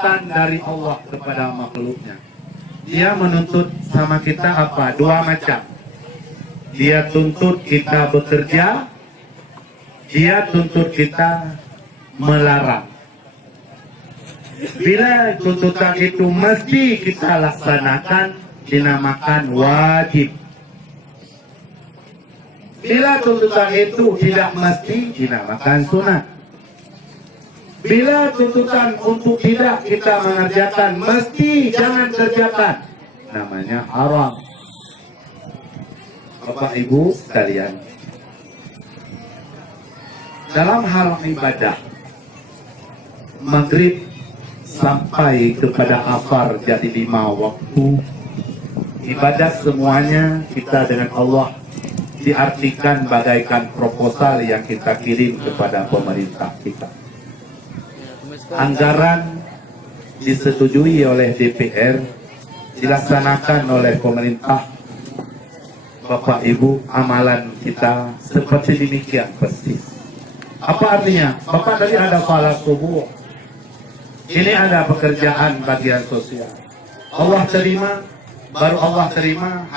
tuntutan dari Allah kepada makhluknya. Dia menuntut sama kita apa? Dua macam. Dia tuntut kita bekerja, dia tuntut kita melarang. Bila tuntutan itu mesti kita laksanakan, dinamakan wajib. Bila tuntutan itu tidak mesti, dinamakan sunat. Bila tuntutan untuk tidak kita mengerjakan, mesti jangan kerjakan, namanya haram. Bapak Ibu sekalian, dalam hal ibadah, maghrib sampai kepada asar jadi 5 waktu, ibadah semuanya kita dengan Allah diartikan bagaikan proposal yang kita kirim kepada pemerintah kita. Anggaran disetujui oleh DPR, dilaksanakan oleh pemerintah. Bapak Ibu, amalan kita seperti demikian persis. Apa artinya? Bapak tadi ada salat subuh, ini ada pekerjaan bagian sosial. Allah terima, baru Allah terima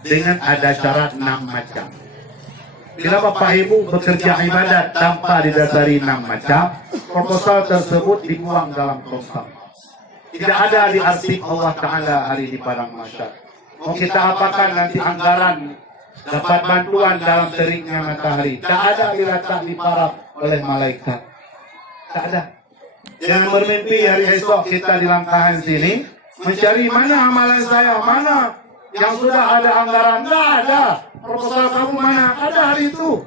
dengan ada syarat 6 macam. Bila Bapak Ibu bekerja ibadat tanpa didasari 6 macam, proposal tersebut dibuang dalam tong. Tidak ada di arsip Allah Ta'ala hari di padang mahsyar. Mau kita apakan nanti anggaran dapat bantuan dalam teriknya matahari, tak ada diletak di paraf oleh malaikat. Tak ada. Jangan bermimpi hari esok kita di langkahan sini mencari mana amalan saya, mana yang sudah ada anggaran. Tidak ada. Proposal kamu mana? Ada hari itu.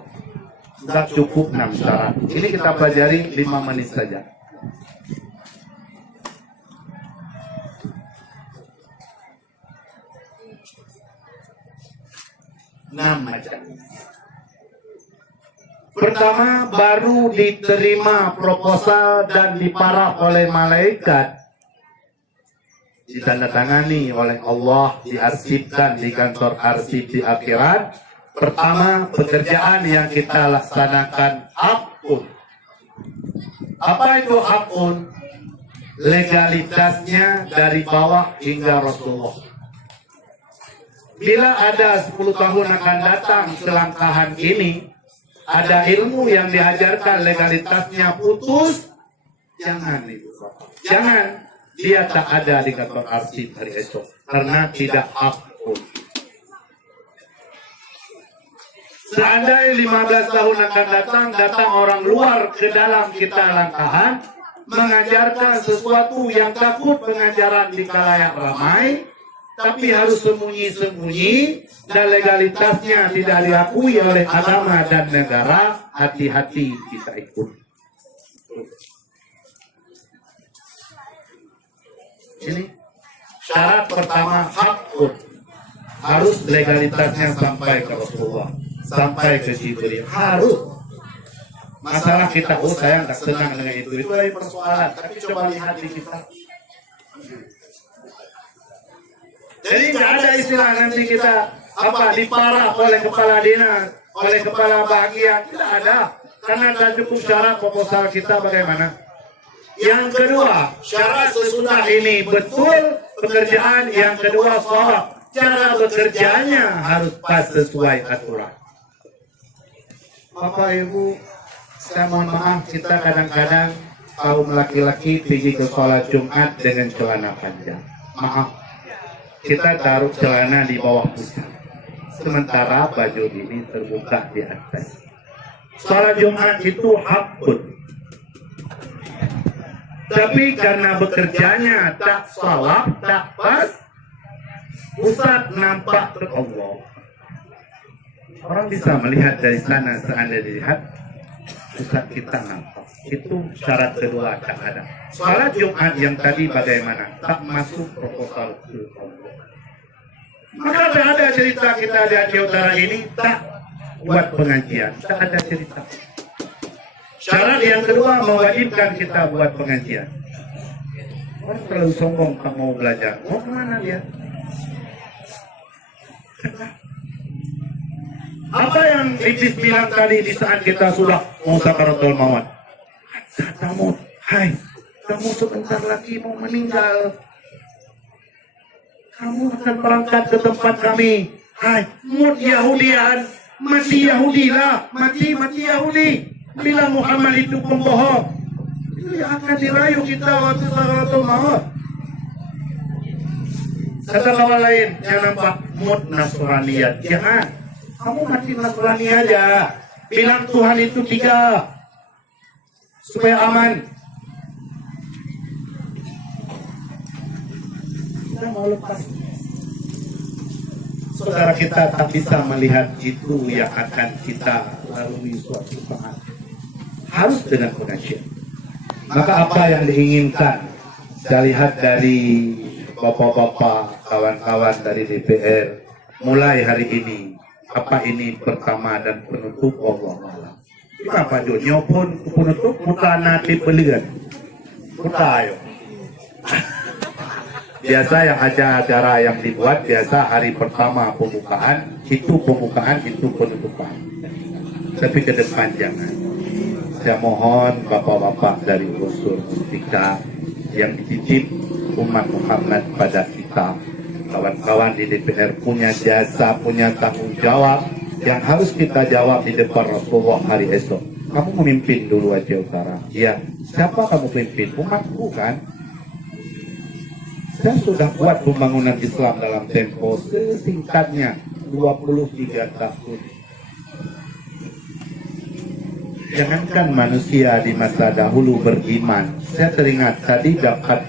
Sudah cukup 6 syarat. Ini kita pelajari 5 menit saja. Macam. Pertama, baru diterima proposal dan diparaf oleh malaikat, ditandatangani oleh Allah, diarsipkan di kantor arsip di akhirat. Pertama, pekerjaan yang kita laksanakan hakun. Apa itu hakun? Legalitasnya dari bawah hingga Rasulullah. Bila ada 10 tahun akan datang selangkahan ini, ada ilmu yang diajarkan legalitasnya putus, jangan Ibu Bapak. Jangan. Dia tak ada di kantor arsip hari esok karena tidak hakun. Seandainya 15 tahun akan datang orang luar ke dalam kita langkahan, mengajarkan sesuatu yang takut pengajaran di khalayak ramai, tapi harus sembunyi-sembunyi dan legalitasnya tidak diakui oleh agama dan negara, hati-hati kita ikut. Ini syarat pertama, hakun. Harus legalitasnya sampai ke Rasulullah, sampai ke Jibril. Harus. Masalah kita, saya nggak senang dengan itu dari persoalan. Tapi coba lihat di kita. Jadi nggak ada istilah nanti kita diparah oleh kepala dinas, oleh kepala bagian. Tidak ada. Karena tak cukup syarat proposal kita bagaimana. Yang kedua, syarat sesudah ini betul pekerjaan. Yang kedua, sholat. Cara bekerjanya harus pas sesuai aturan. Bapak Ibu, saya mohon maaf, kita kadang-kadang kaum laki-laki pergi ke sholat Jumat dengan celana panjang. Maaf, kita taruh celana di bawah pusat, sementara baju ini terbuka di atas. Sholat Jumat itu hakun. Tapi karena bekerjanya tak salah, tak pas, Ustaz nampak ke Allah. Orang bisa melihat dari sana, seandainya dilihat, Ustaz kita nampak. Itu syarat kedua, tak ada. Salat Jumat yang tadi bagaimana? Tak masuk proposal ke Allah. Maka tak ada cerita kita di Aceh Utara ini tak buat pengajian. Tak ada cerita. Syarat yang kedua mewajibkan kita buat pengajian. Orang terlalu sombong tak mau belajar. Mau kemana dia? Apa yang Iblis bilang tadi di saat kita sudah mau sakaratul maut? Kata maut, hai, kamu sebentar lagi mau meninggal. Kamu akan berangkat ke tempat kami. Hai, mut Yahudian, mati Yahudi lah, mati Yahudi. Bila Muhammad itu pembohong, itu yang akan dirayu kita waktu sakaratul maut. Kata kawan lain, yang nampak mut Nasraniyat, jangan. Kamu mati Nasrani aja. Bilang Tuhan itu 3 supaya aman. Kita mau lepas. Saudara kita tak bisa melihat itu yang akan kita lalui suatu saat. Harus dengan pengajian. Maka apa yang diinginkan? Saya lihat dari bapak-bapak, kawan-kawan dari DPR, mulai hari ini, apa ini pertama dan penutup Allah. Kenapa dunia pun penutup putra nanti belian. Putra ayo. Biasa yang acara yang dibuat biasa hari pertama pembukaan itu penutupan. Tapi ke depan jangan. Saya mohon bapak-bapak dari unsur mustika yang dititip umat Muhammad pada kita, kawan-kawan di DPR punya jasa, punya tanggung jawab yang harus kita jawab di depan Rasulullah hari esok. Kamu memimpin dulu Aceh Utara. Ya, siapa kamu pimpin? Umatku kan? Saya sudah buat pembangunan Islam dalam tempo sesingkatnya 23 tahun. Jangankan manusia di masa dahulu beriman. Saya teringat tadi dapat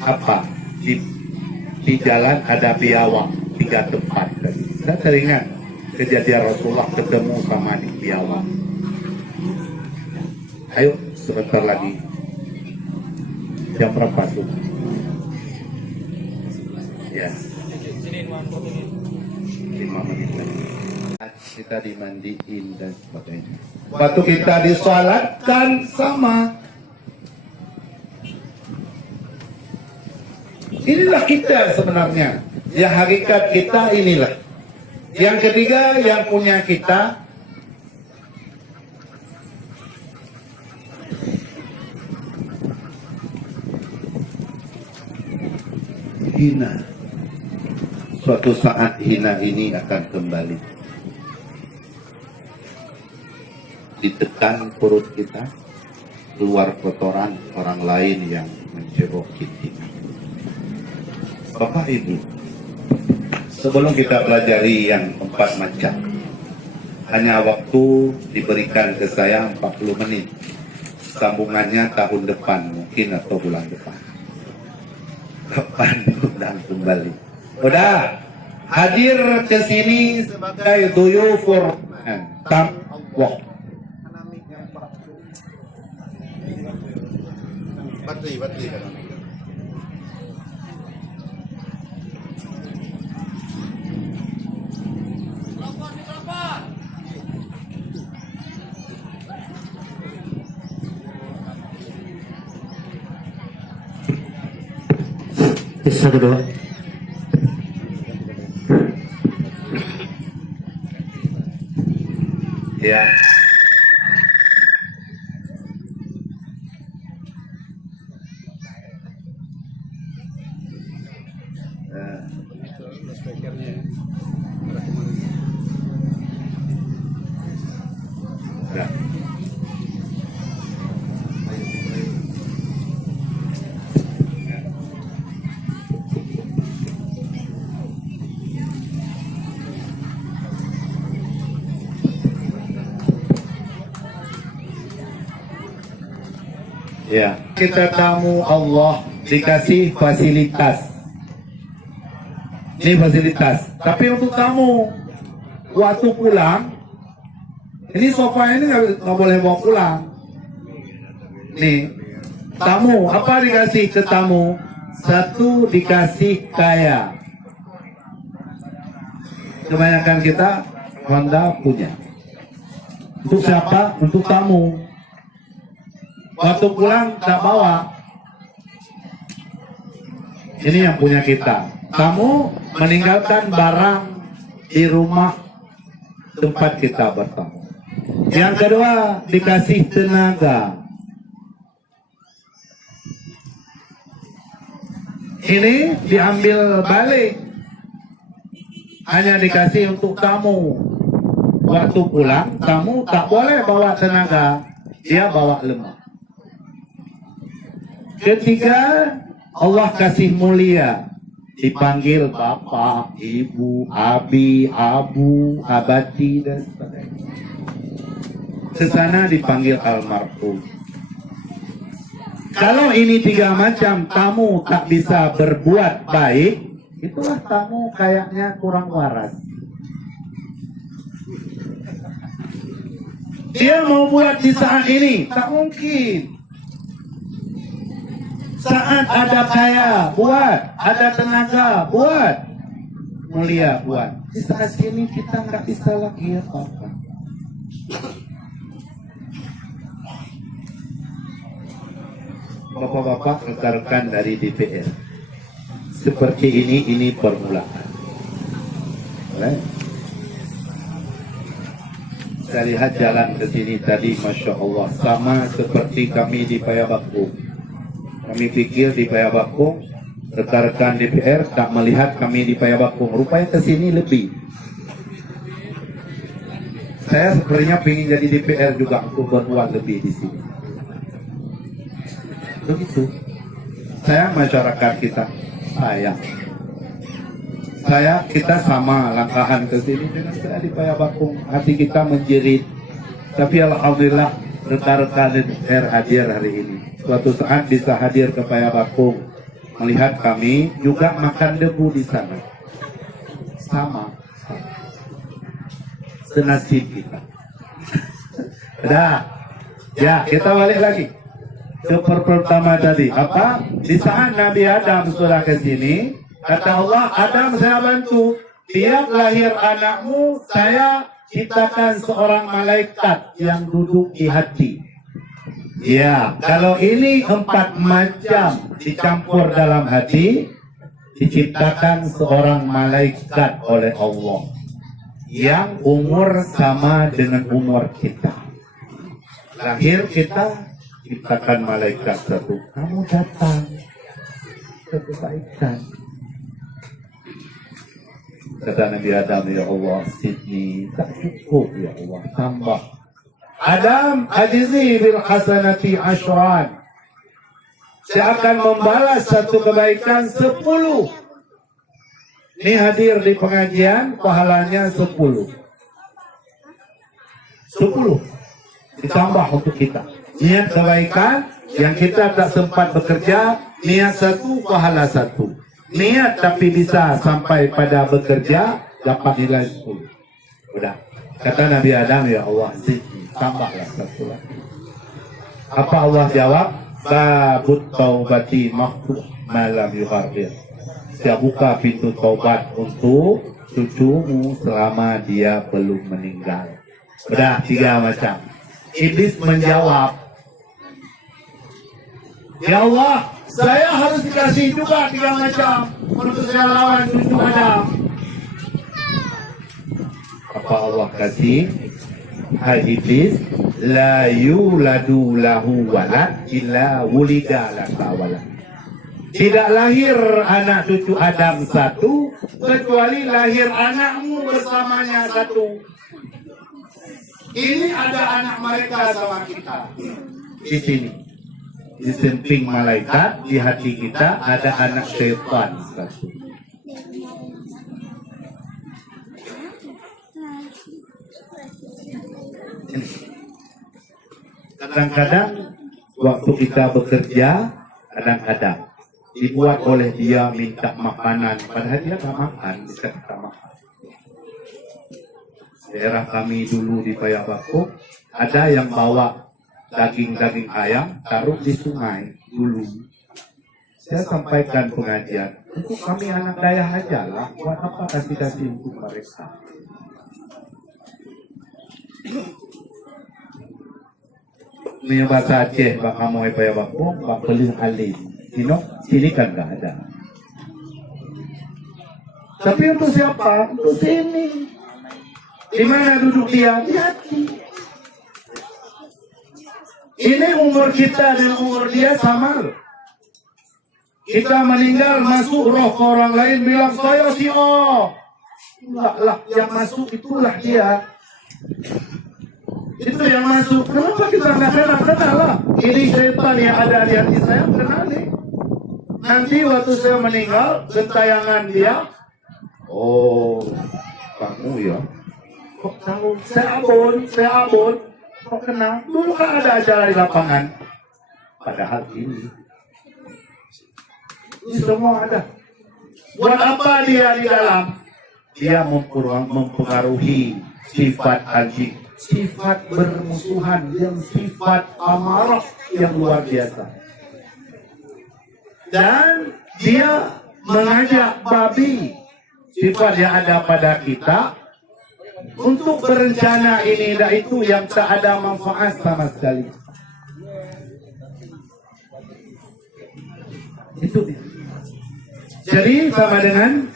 apa? Di jalan ada biawak 3 tempat tadi. Saya teringat kejadian Rasulullah ketemu sama di biawak. Ayo sebentar lagi. Jam berapa sudah? Ya. 5 menit lagi. Kita dimandiin dan sebagainya. Waktu kita disolatkan sama. Inilah kita sebenarnya. Yang hakikat kita inilah. Yang ketiga yang punya kita. Hina. Suatu saat hina ini akan kembali. Ditekan perut kita, keluar kotoran orang lain yang menceroki kita. Bapak Ibu, sebelum kita pelajari yang 4 macam, hanya waktu diberikan ke saya 40 menit. Sambungannya tahun depan mungkin atau bulan depan. Kapan undang kembali? Udah hadir ke sini sebagai duyufur tamwah. Batri kan. Satu dua. Ya. Ya. Ya, kita tamu Allah dikasih fasilitas. Ini fasilitas. Tapi untuk tamu waktu pulang, ini sofa ini nggak boleh bawa pulang. Nih, tamu apa dikasih ke tamu? 1 dikasih kaya. Kebanyakan kita Honda punya. Untuk siapa? Untuk tamu. Waktu pulang tak bawa. Ini yang punya kita. Kamu meninggalkan barang di rumah tempat kita bertamu. Yang kedua dikasih tenaga. Ini diambil balik. Hanya dikasih untuk tamu. Waktu pulang, kamu tak boleh bawa tenaga. Dia bawa lemah. Ketiga, Allah kasih mulia. Dipanggil bapak, ibu, abi, abu, abati, dan sebagainya. Kesana dipanggil almarhum. Kalau ini tiga macam tamu tak bisa berbuat baik, itulah tamu kayaknya kurang waras. Dia mau buat di saat ini, tak mungkin. Saat ada kaya, buat. Ada tenaga, buat. Mulia, buat. Di saat ini kita nggak bisa lagi apa-apa. Bapak-bapak, rekan-rekan dari DPR. Seperti ini permulaan. Baik. Saya lihat jalan ke sini tadi, Masya Allah, sama seperti kami di Payabakung. Kami pikir di Payabakung, rekan-rekan DPR tak melihat kami di Payabakung. Rupanya ke sini lebih. Saya sebenarnya ingin jadi DPR juga untuk berbuat lebih di sini. Begitu. Saya masyarakat kita, kita sama langkahan ke sini dengan saya di Payabakung. Hati kita menjerit. Tapi alhamdulillah rekan-rekan DPR hadir hari ini. Suatu saat bisa hadir ke Payabakung, melihat kami juga makan debu di sana. Sama. Senasib kita. Dah. Ya, kita balik lagi. Ke pertama tadi. Apa? Di saat Nabi Adam sudah ke sini, kata Allah, Adam saya bantu. Tiap lahir anakmu, saya ciptakan seorang malaikat yang duduk di hati. Ya, kalau ini 4 macam dicampur dalam hati, diciptakan seorang malaikat oleh Allah. Yang umur sama dengan umur kita. Lahir kita, ciptakan malaikat satu. Kamu datang. Kebaikan. Kata Nabi Adam, ya Allah, Sidni, tak cukup ya Allah, tambah. Adam, ajizi bil hasanati ashran. Saya akan membalas satu kebaikan 10. Ini hadir di pengajian, pahalanya 10. 10. Ditambah untuk kita. Niat kebaikan, yang kita tak sempat bekerja, niat 1, pahala 1. Niat tapi bisa sampai pada bekerja, dapat nilai 10. Udah. Kata Nabi Adam, ya Allah, tambahlah 1 lagi. Apa Allah jawab? Babut taubati maftuh malam yuhardir. Saya buka pintu taubat untuk cucumu selama dia belum meninggal. Udah 3 macam. Iblis menjawab, ya Allah, saya harus dikasih juga 3 macam untuk saya lawan cucu Adam. Apa Allah kasih? Hai Iblis, la yuladu lahu walad illa wulida laka walad. Tidak lahir anak cucu Adam 1, kecuali lahir anakmu bersamanya 1. Ini ada anak mereka sama kita. Di sini. Di samping malaikat, di hati kita ada anak syaitan 1. Kadang-kadang waktu kita bekerja, kadang-kadang dibuat oleh dia minta makanan, padahal dia tak makan, bisa kita makan. Daerah kami dulu di Payabakung, ada yang bawa daging-daging ayam, taruh di sungai dulu. Saya sampaikan pengajian, untuk kami anak daya aja lah, buat apa kasih-kasih untuk mereka. Ini bahasa Aceh, bak kamu Payabakung, bak pelih alim. Sini kan nggak ada. Tapi untuk siapa? Untuk sini. Di mana duduk dia? Di hati. Ini umur kita dan umur dia sama loh. Kita meninggal, masuk roh ke orang lain, bilang saya si O. Enggak lah, yang masuk itulah dia. Itu yang masuk. Kenapa kita nggak kenal lah? Ini setan yang ada di hati saya, kenali. Nanti waktu saya meninggal, gentayangan dia. Oh, kamu ya? Kok tahu? Saya abon. Kok kenal? Dulu kan ada acara di lapangan. Padahal ini semua ada. Buat apa dia di dalam? Dia mempengaruhi sifat al-jin, sifat bermusuhan, yang sifat amarah yang luar biasa. Dan dia mengajak babi, sifat yang ada pada kita, untuk berencana ini dan itu yang tak ada manfaat sama sekali. Itu dia. Jadi sama dengan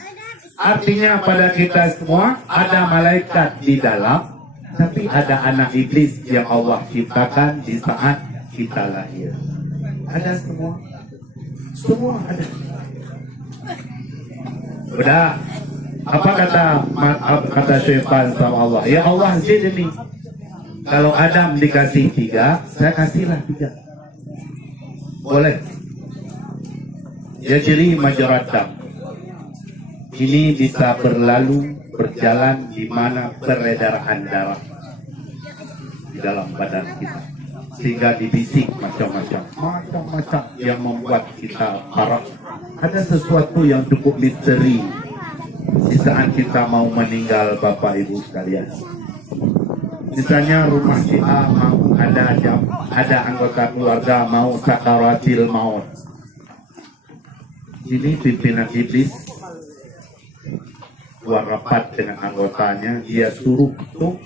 artinya pada kita semua ada malaikat di dalam, tapi ada anak iblis yang Allah ciptakan di saat kita lahir. Ada semua ada. Udah, apa kata syaitan sama Allah? Ya Allah, zidni. Kalau Adam dikasih 3, saya kasihlah 3. Boleh. Yajri majrad dam. Ini bisa berjalan di mana peredaran darah di dalam badan kita, sehingga dibisik macam-macam yang membuat kita parah. Ada sesuatu yang cukup misteri di saat kita mau meninggal, Bapak Ibu sekalian. Misalnya rumah si A mau ada anggota keluarga mau sakaratil maut. Ini pimpinan iblis keluar rapat dengan anggotanya, dia suruh tuh